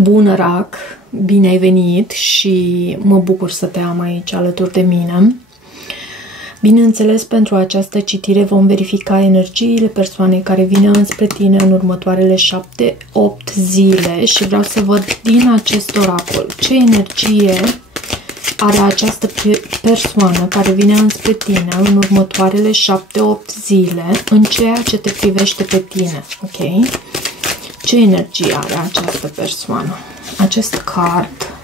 Bună, Rac! Bine ai venit și mă bucur să te am aici alături de mine. Bineînțeles, pentru această citire vom verifica energiile persoanei care vine înspre tine în următoarele 7-8 zile și vreau să văd din acest oracol ce energie are această persoană care vine înspre tine în următoarele 7-8 zile în ceea ce te privește pe tine, ok? Ce energie are această persoană? Acest card,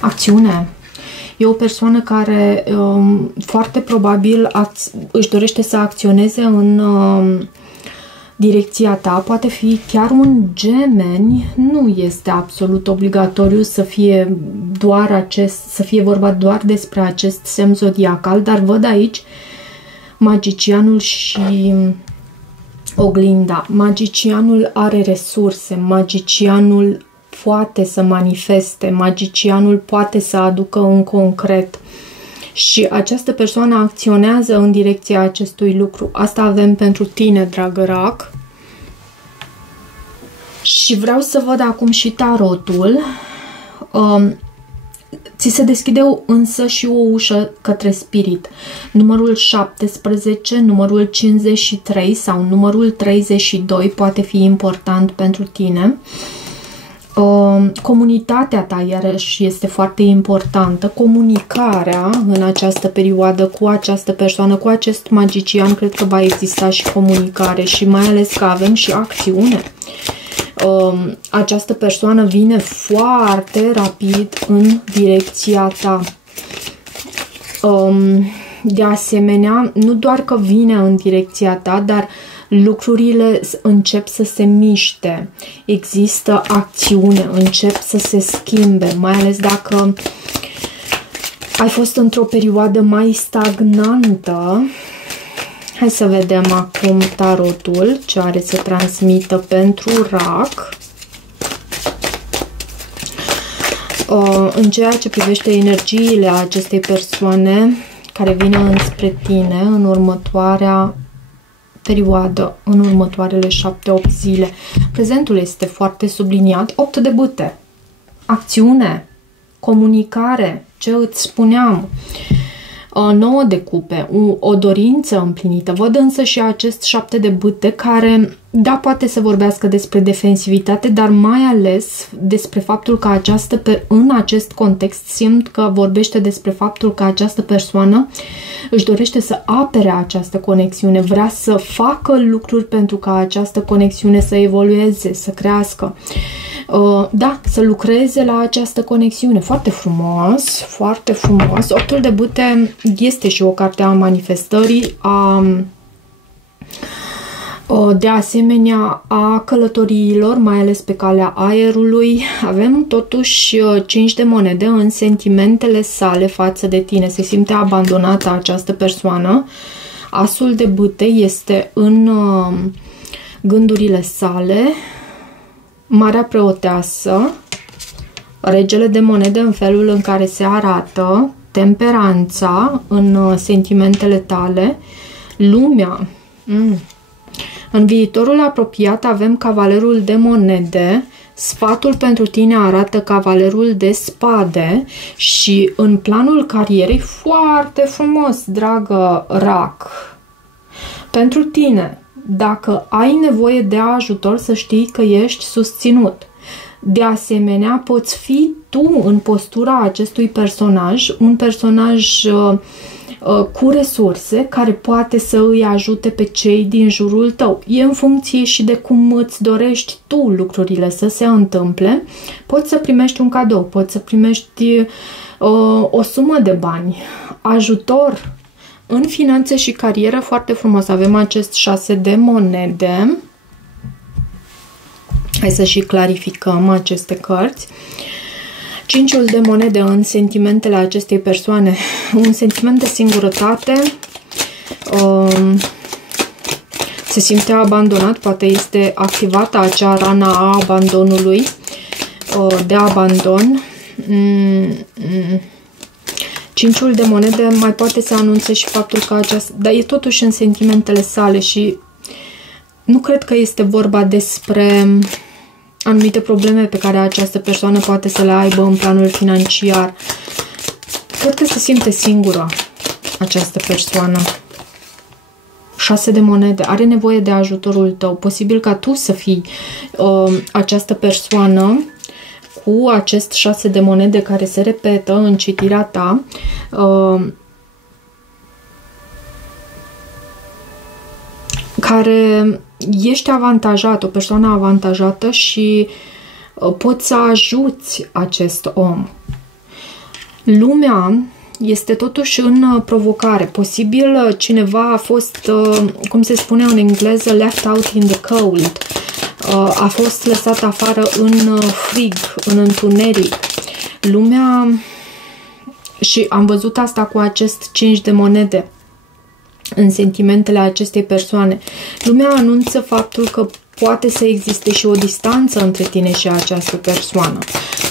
acțiune. E o persoană care foarte probabil își dorește să acționeze în direcția ta. Poate fi chiar un gemeni. Nu este absolut obligatoriu să fie vorba doar despre acest semn zodiacal, dar văd aici magicianul și oglinda. Magicianul are resurse, magicianul poate să manifeste, magicianul poate să aducă în concret și această persoană acționează în direcția acestui lucru. Asta avem pentru tine, dragă Rac. Și vreau să văd acum și tarotul. Ți se deschide însă și o ușă către spirit. Numărul 17, numărul 53 sau numărul 32 poate fi important pentru tine. Comunitatea ta iarăși este foarte importantă. Comunicarea în această perioadă cu această persoană, cu acest magician, cred că va exista și comunicare și mai ales că avem și acțiune. Această persoană vine foarte rapid în direcția ta. De asemenea, nu doar că vine în direcția ta, dar lucrurile încep să se miște. Există acțiune, încep să se schimbe, mai ales dacă ai fost într-o perioadă mai stagnantă. Hai să vedem acum tarotul, ce are să transmită pentru Rac. În ceea ce privește energiile acestei persoane care vine înspre tine în următoarea perioadă, în următoarele 7-8 zile. Prezentul este foarte subliniat. 8 de bâte. Acțiune, comunicare, ce îți spuneam. 9 de cupe, o dorință împlinită. Văd însă și acest 7 de bâte care, da, poate să vorbească despre defensivitate, dar mai ales despre faptul că în acest context simt că vorbește despre faptul că această persoană își dorește să apere această conexiune, vrea să facă lucruri pentru ca această conexiune să evolueze, să crească. Da, să lucreze la această conexiune. Foarte frumos, foarte frumos. Optul de bâte este și o carte a manifestării, de asemenea a călătoriilor, mai ales pe calea aerului. Avem totuși 5 de monede în sentimentele sale față de tine. Se simte abandonată această persoană. Asul de bâte este în gândurile sale. Marea preoteasă, regele de monede în felul în care se arată, temperanța în sentimentele tale, lumea. În viitorul apropiat avem cavalerul de monede, sfatul pentru tine arată cavalerul de spade și în planul carierei foarte frumos, dragă Rac. Pentru tine, dacă ai nevoie de ajutor, să știi că ești susținut. De asemenea, poți fi tu în postura acestui personaj, un personaj cu resurse care poate să îi ajute pe cei din jurul tău. E în funcție și de cum îți dorești tu lucrurile să se întâmple. Poți să primești un cadou, poți să primești o sumă de bani, ajutor în finanțe și carieră. Foarte frumos. Avem acest 6 de monede. Hai să și clarificăm aceste cărți. 5-ul de monede în sentimentele acestei persoane. Un sentiment de singurătate. Se simte abandonat. Poate este activată acea rană a abandonului. De abandon. 5-ul de monede mai poate să anunțe și faptul că dar e totuși în sentimentele sale și nu cred că este vorba despre anumite probleme pe care această persoană poate să le aibă în planul financiar. Cred că se simte singură această persoană. 6 de monede. Are nevoie de ajutorul tău. Posibil ca tu să fii această persoană cu acest 6 de monede care se repetă în citirea ta. Care ești avantajat, o persoană avantajată și poți să ajuți acest om. Lumea este totuși în provocare. Posibil cineva a fost, cum se spune în engleză, left out in the cold. A fost lăsat afară în frig, în întuneric. Lumea, și am văzut asta cu acest 5 de monede în sentimentele acestei persoane. Lumea anunță faptul că poate să existe și o distanță între tine și această persoană.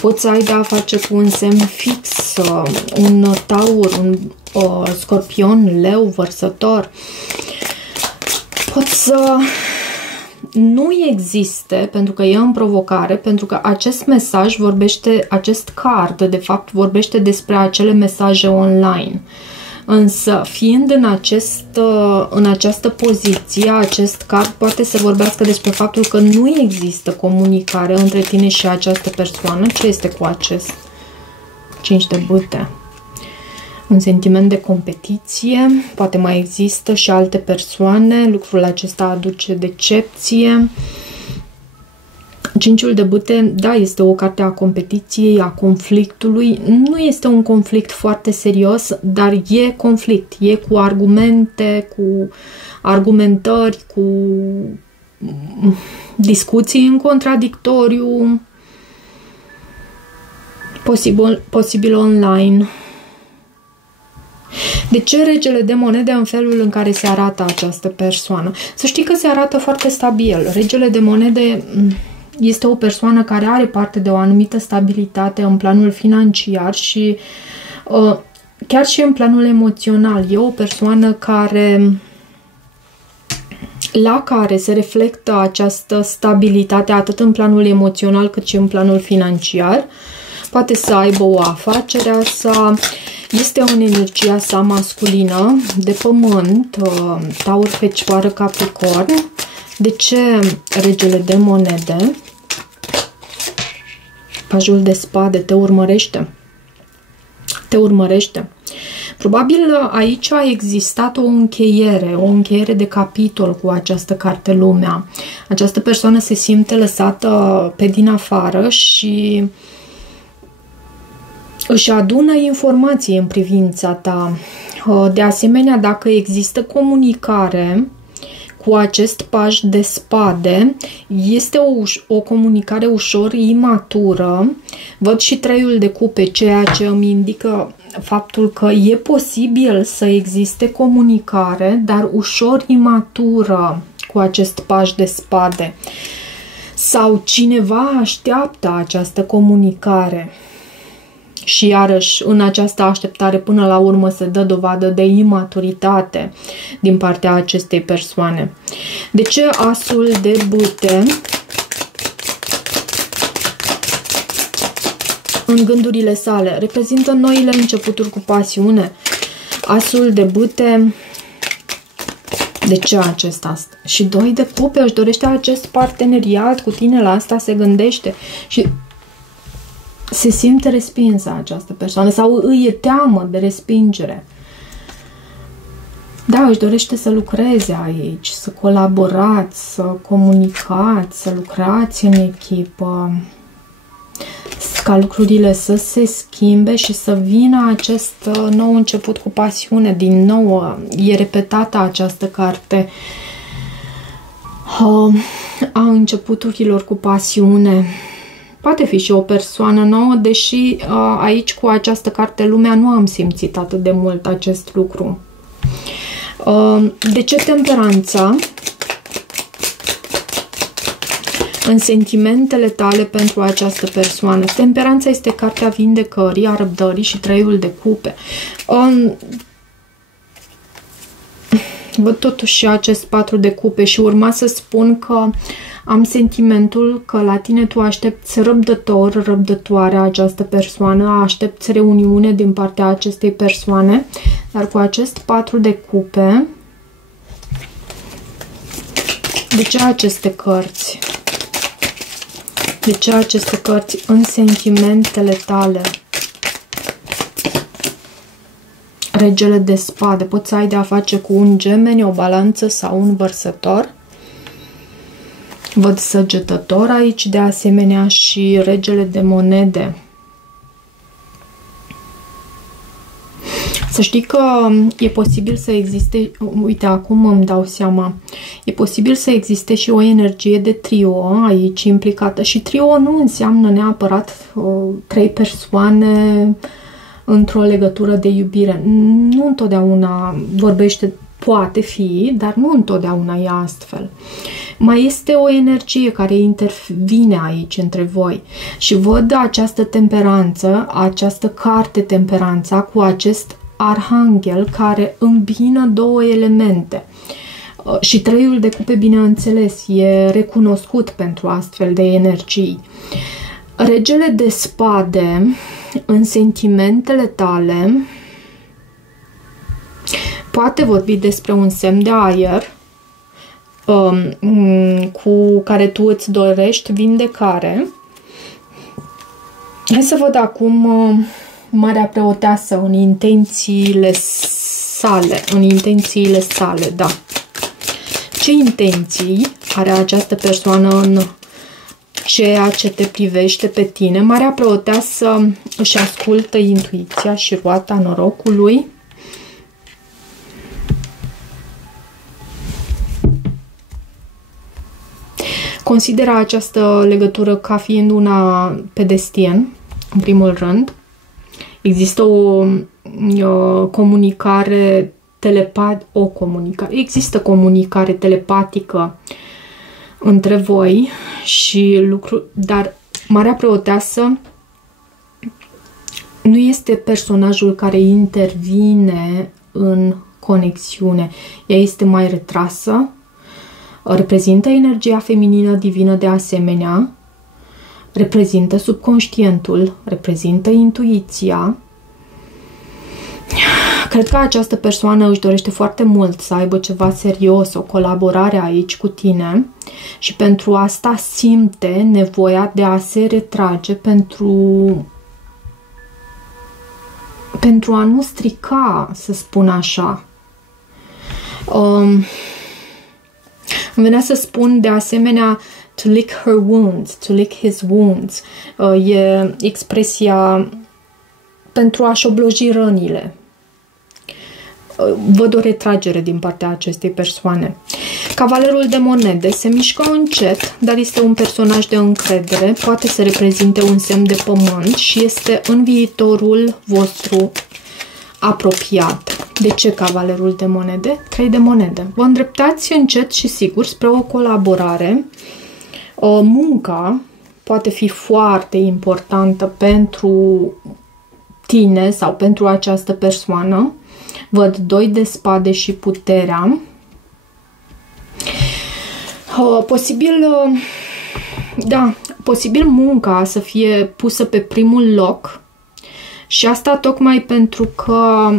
Poți să ai de a face cu un semn fix, un taur, un scorpion, leu, vărsător. Poți să nu existe, pentru că e în provocare, pentru că acest mesaj vorbește, acest card, de fapt, vorbește despre acele mesaje online. Însă, fiind în această poziție, acest card poate să vorbească despre faptul că nu există comunicare între tine și această persoană. Ce este cu acest 5 de bâte? Un sentiment de competiție, poate mai există și alte persoane, lucrul acesta aduce decepție. 5-ul de bâte, da, este o carte a competiției, a conflictului. Nu este un conflict foarte serios, dar e conflict. E cu argumente, cu argumentări, cu discuții în contradictoriu, posibil online. De ce regele de monede în felul în care se arată această persoană? Să știi că se arată foarte stabil. Regele de monede este o persoană care are parte de o anumită stabilitate în planul financiar și chiar și în planul emoțional. E o persoană la care se reflectă această stabilitate atât în planul emoțional cât și în planul financiar. Poate să aibă o afacere a sa, este în energia sa masculină, de pământ, taur, fecioară, capricorn. De ce regele de monede? Pajul de spade te urmărește. Te urmărește. Probabil aici a existat o încheiere de capitol cu această carte Lumea. Această persoană se simte lăsată pe din afară și își adună informații în privința ta. De asemenea, dacă există comunicare cu acest paj de spade, este o comunicare ușor imatură. Văd și 3-ul de cupe, ceea ce îmi indică faptul că e posibil să existe comunicare, dar ușor imatură cu acest paj de spade. Sau cineva așteaptă această comunicare. Și iarăși, în această așteptare, până la urmă se dă dovadă de imaturitate din partea acestei persoane. De ce asul de bâte în gândurile sale reprezintă noile începuturi cu pasiune? Asul de bâte, de ce acesta? Și 2 de cupe, își dorește acest parteneriat cu tine, la asta se gândește și se simte respinsă această persoană sau îi e teamă de respingere. Da, își dorește să lucreze aici, să colaborați, să comunicați, să lucrați în echipă, ca lucrurile să se schimbe și să vină acest nou început cu pasiune. Din nou, e repetată această carte a începuturilor cu pasiune. Poate fi și o persoană nouă, deși aici cu această carte Lumea nu am simțit atât de mult acest lucru. De ce temperanța în sentimentele tale pentru această persoană? Temperanța este cartea vindecării, a răbdării și 3-ul de cupe. Văd totuși acest 4 de cupe și urma să spun că am sentimentul că la tine tu aștepți răbdător, răbdătoare această persoană, aștepți reuniune din partea acestei persoane, dar cu acest 4 de cupe, de ce aceste cărți? De ce aceste cărți în sentimentele tale? Regele de spade. Poți să ai de a face cu un gemeni, o balanță sau un vărsător. Văd săgetător aici, de asemenea, și regele de monede. Să știi că e posibil să existe, uite, acum îmi dau seama, e posibil să existe și o energie de trio aici implicată. Și trio nu înseamnă neapărat 3 persoane într-o legătură de iubire. Nu întotdeauna vorbește, poate fi, dar nu întotdeauna e astfel. Mai este o energie care intervine aici între voi și văd această temperanță, această carte temperanța cu acest arhanghel care îmbină 2 elemente. Și 3-ul de cupe, bineînțeles, e recunoscut pentru astfel de energii. Regele de spade în sentimentele tale poate vorbi despre un semn de aer cu care tu îți dorești vindecare. Hai să văd acum Marea Preoteasă în intențiile sale, da. Ce intenții are această persoană în ceea ce te privește pe tine? Marea Preoteasă își ascultă intuiția și roata norocului. Consideră această legătură ca fiind una pe destin, în primul rând. Există o comunicare există comunicare telepatică între voi și dar Marea Preoteasă nu este personajul care intervine în conexiune. Ea este mai retrasă, reprezintă energia feminină divină de asemenea, reprezintă subconștientul, reprezintă intuiția. Cred că această persoană își dorește foarte mult să aibă ceva serios, o colaborare aici cu tine și pentru asta simte nevoia de a se retrage pentru a nu strica, să spun așa. Îmi venea să spun de asemenea to lick her wounds, to lick his wounds. E expresia pentru a șobloji rănile. Văd o retragere din partea acestei persoane. Cavalerul de monede se mișcă încet, dar este un personaj de încredere, poate să reprezinte un semn de pământ și este în viitorul vostru apropiat. De ce cavalerul de monede? 3 de monede. Vă îndreptați încet și sigur spre o colaborare. Munca poate fi foarte importantă pentru tine sau pentru această persoană. Văd 2 de spade și puterea. Posibil munca să fie pusă pe primul loc și asta tocmai pentru că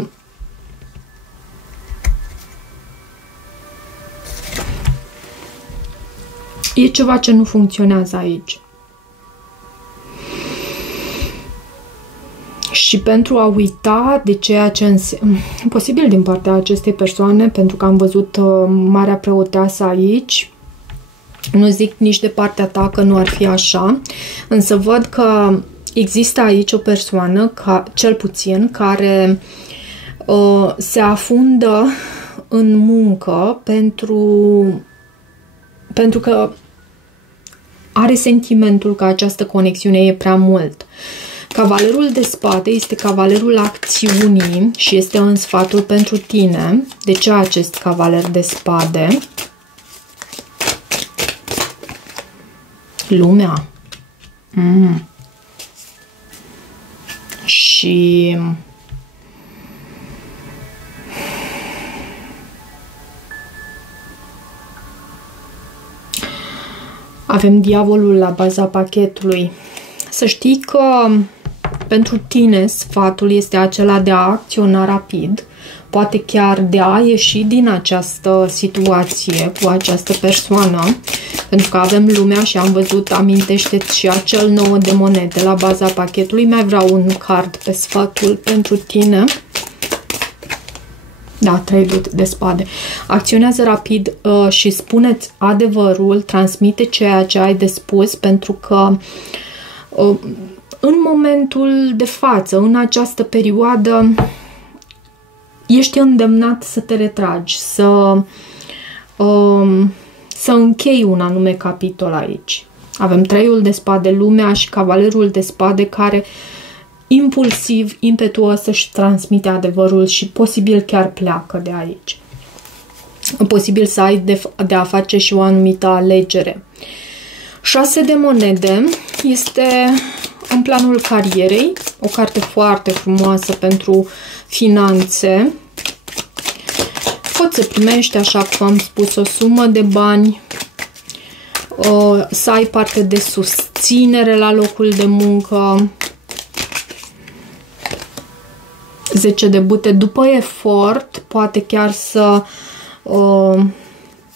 e ceva ce nu funcționează aici. Și pentru a uita de ceea ce înseamnă, posibil din partea acestei persoane, pentru că am văzut Marea Preoteasă aici, nu zic nici de partea ta că nu ar fi așa, însă văd că există aici o persoană, cel puțin, care se afundă în muncă pentru că are sentimentul că această conexiune e prea mult. Cavalerul de spade este cavalerul acțiunii și este în sfatul pentru tine. De ce acest cavaler de spade? Lumea. Și Avem diavolul la baza pachetului. Să știi că pentru tine sfatul este acela de a acționa rapid, poate chiar de a ieși din această situație cu această persoană, pentru că avem lumea și am văzut, amintește-ți și acel 9 de monede la baza pachetului. Mai vreau un card pe sfatul pentru tine. Da, 3 de spade. Acționează rapid și spune-ți adevărul, transmite ceea ce ai de spus, pentru că în momentul de față, în această perioadă, ești îndemnat să te retragi, să închei un anume capitol aici. Avem 3 de spade, lumea și cavalerul de spade care impulsiv, impetuos își transmite adevărul și posibil chiar pleacă de aici. Posibil să ai de a face și o anumită alegere. 6 de monede este în planul carierei, o carte foarte frumoasă pentru finanțe. Poți să primești, așa cum am spus, o sumă de bani, să ai parte de susținere la locul de muncă. 10 de bute, după efort, poate chiar să...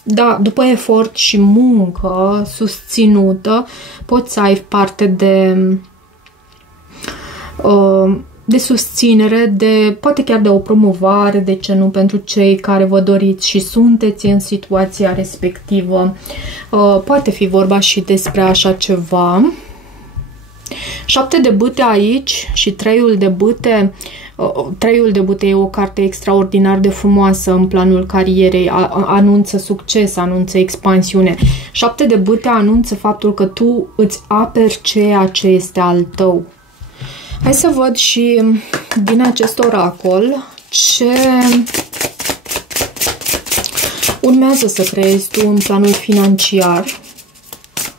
da, după efort și muncă susținută, poți să ai parte de susținere, poate chiar de o promovare, de ce nu, pentru cei care vă doriți și sunteți în situația respectivă. Poate fi vorba și despre așa ceva. 7 de bâte aici și 3 de bâte. 3 de bâte e o carte extraordinar de frumoasă în planul carierei, anunță succes, anunță expansiune. 7 de bâte anunță faptul că tu îți aperi ceea ce este al tău. Hai să văd și din acest oracol ce urmează să creezi tu în planul financiar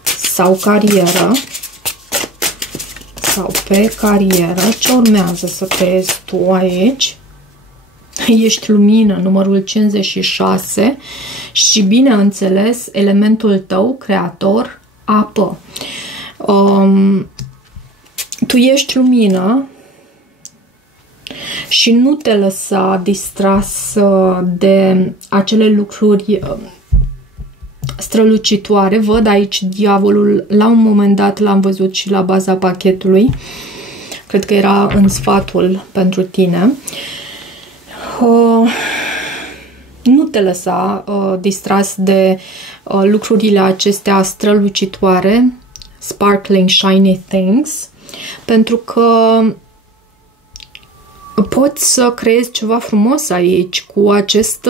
sau carieră. Sau pe carieră, ce urmează să creezi tu aici? Ești lumină, numărul 56 și, bineînțeles, elementul tău, creator, apă. Tu ești lumină și nu te lăsa distras de acele lucruri strălucitoare. Văd aici diavolul, la un moment dat l-am văzut și la baza pachetului. Cred că era în sfatul pentru tine. Nu te lăsa distras de lucrurile acestea strălucitoare, sparkling, shiny things, pentru că poți să creezi ceva frumos aici cu acest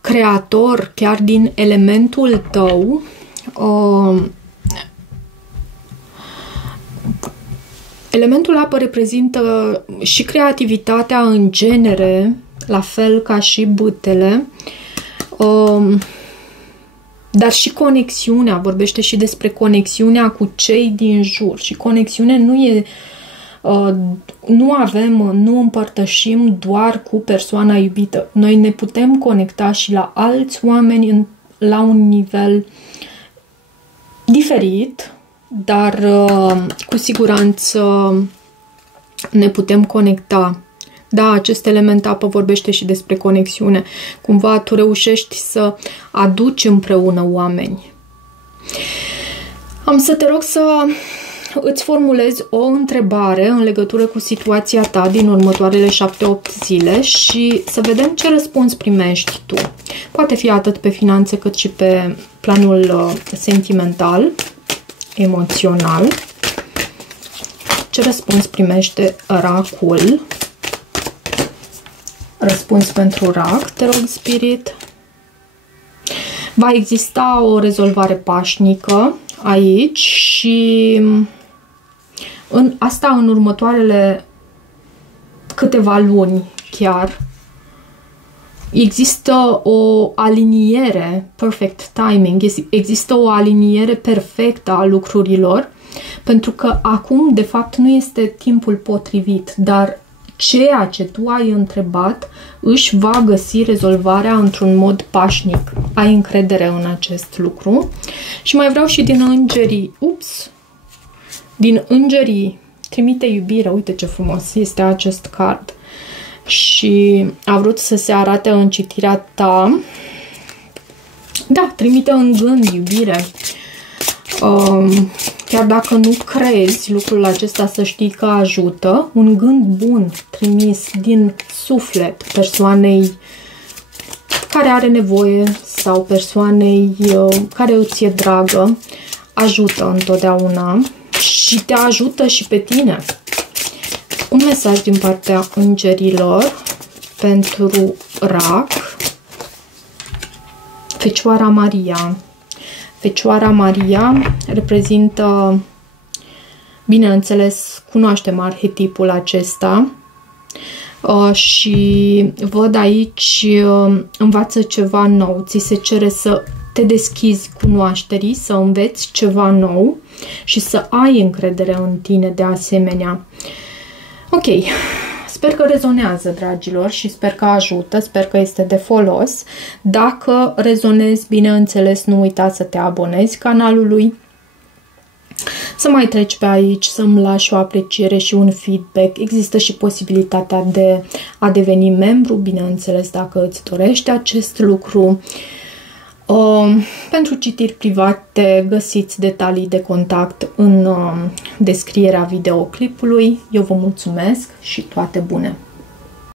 creator, chiar din elementul tău. Elementul apă reprezintă și creativitatea în genere, la fel ca și bâtele, dar și conexiunea, vorbește și despre conexiunea cu cei din jur. Și conexiune nu împărtășim doar cu persoana iubită. Noi ne putem conecta și la alți oameni la un nivel diferit, dar cu siguranță ne putem conecta. Da, acest element apă vorbește și despre conexiune. Cumva tu reușești să aduci împreună oameni. Am să te rog să îți formulezi o întrebare în legătură cu situația ta din următoarele 7-8 zile și să vedem ce răspuns primești tu. Poate fi atât pe finanțe cât și pe planul sentimental, emoțional. Ce răspuns primește racul? Răspuns pentru rac, te rog, Spirit. Va exista o rezolvare pașnică aici și în următoarele câteva luni chiar există o aliniere, perfect timing, există o aliniere perfectă a lucrurilor, pentru că acum de fapt nu este timpul potrivit, dar ceea ce tu ai întrebat își va găsi rezolvarea într-un mod pașnic. Ai încredere în acest lucru. Și mai vreau și din îngerii, din îngerii trimite iubire, uite ce frumos este acest card. Și a vrut să se arate în citirea ta. Da, trimite în gând iubire. Chiar dacă nu crezi lucrul acesta, să știi că ajută. Un gând bun trimis din suflet persoanei care are nevoie sau persoanei care îți e dragă, ajută întotdeauna și te ajută și pe tine. Un mesaj din partea îngerilor pentru Rac. Fecioara Maria. Fecioara Maria reprezintă, bineînțeles, cunoaștem arhetipul acesta și văd aici învață ceva nou, ți se cere să te deschizi cunoașterii, să înveți ceva nou și să ai încredere în tine de asemenea. Ok, sper că rezonează, dragilor, și sper că ajută, sper că este de folos. Dacă rezonezi, bineînțeles, nu uita să te abonezi canalului, să mai treci pe aici, să-mi lași o apreciere și un feedback. Există și posibilitatea de a deveni membru, bineînțeles, dacă îți dorești acest lucru. Pentru citiri private găsiți detalii de contact în descrierea videoclipului. Eu vă mulțumesc și toate bune!